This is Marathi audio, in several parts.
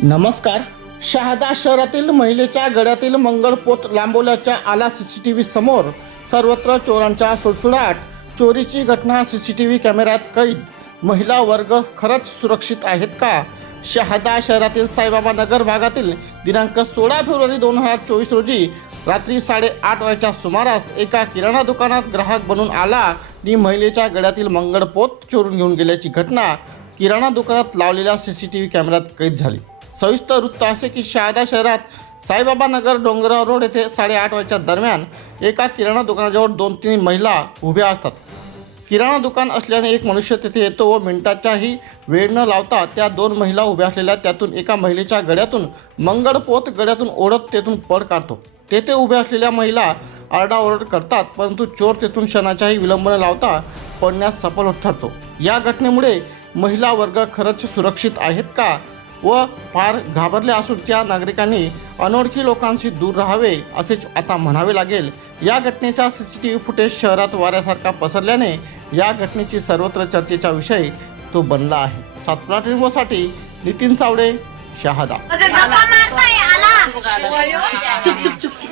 नमस्कार. शहादा शहरातील महिलेच्या गळ्यातील मंगळपोत लांबवल्याच्या आला सी सी टी व्ही समोर सर्वत्र चोरांचा सुळसुळाट. चोरीची घटना सी सी टी व्ही कॅमेऱ्यात कैद. महिला वर्ग खरंच सुरक्षित आहेत का? शहादा शहरातील साईबाबा नगर भागातील दिनांक सोळा फेब्रुवारी दोन हजार चोवीस रोजी रात्री साडेआठ वाजच्या सुमारास एका किराणा दुकानात ग्राहक बनून आला आणि महिलेच्या गळ्यातील मंगळपोत चोरून घेऊन गेल्याची घटना किराणा दुकानात लावलेल्या सी सी टी व्ही कॅमेऱ्यात कैद झाली. सविस्तर वृत्त असे की शहादा शहरात साईबाबा नगर डोंगराव रोड येथे साडेआठ वाजच्या दरम्यान एका किराणा दुकानाजवळ दोन तीन महिला उभ्या असतात. किराणा दुकान असल्याने एक मनुष्य तेथे येतो व मिनिटाच्याही वेळ न लावता त्या दोन महिला उभ्या असलेल्या त्यातून एका महिलेच्या गळ्यातून मंगळपोत गळ्यातून ओढत तेथून पळ काढतो. तेथे उभ्या असलेल्या महिला आरडाओरड करतात परंतु चोर तेथून क्षणाच्याही विलंब न लावता पडण्यास सफल होत ठरतो. या घटनेमुळे महिला वर्ग खरंच सुरक्षित आहेत का? व फार घाबरले असून त्या नागरिकांनी अनोळखी लोकांशी दूर राहावे असेच आता म्हणावे लागेल. या घटनेचा C C T V footage शहरात वाऱ्यासारखा पसरल्याने या घटनेची सर्वत्र चर्चेचा विषय तो बनला आहे. सातपुरा टेलिव्हिजनसाठी नितीन सावडे शहादा. अगं गप्पा मारताय आला.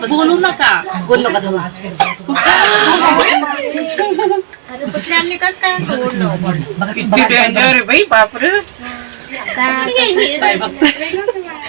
बोलू नका. बोल नका Cái?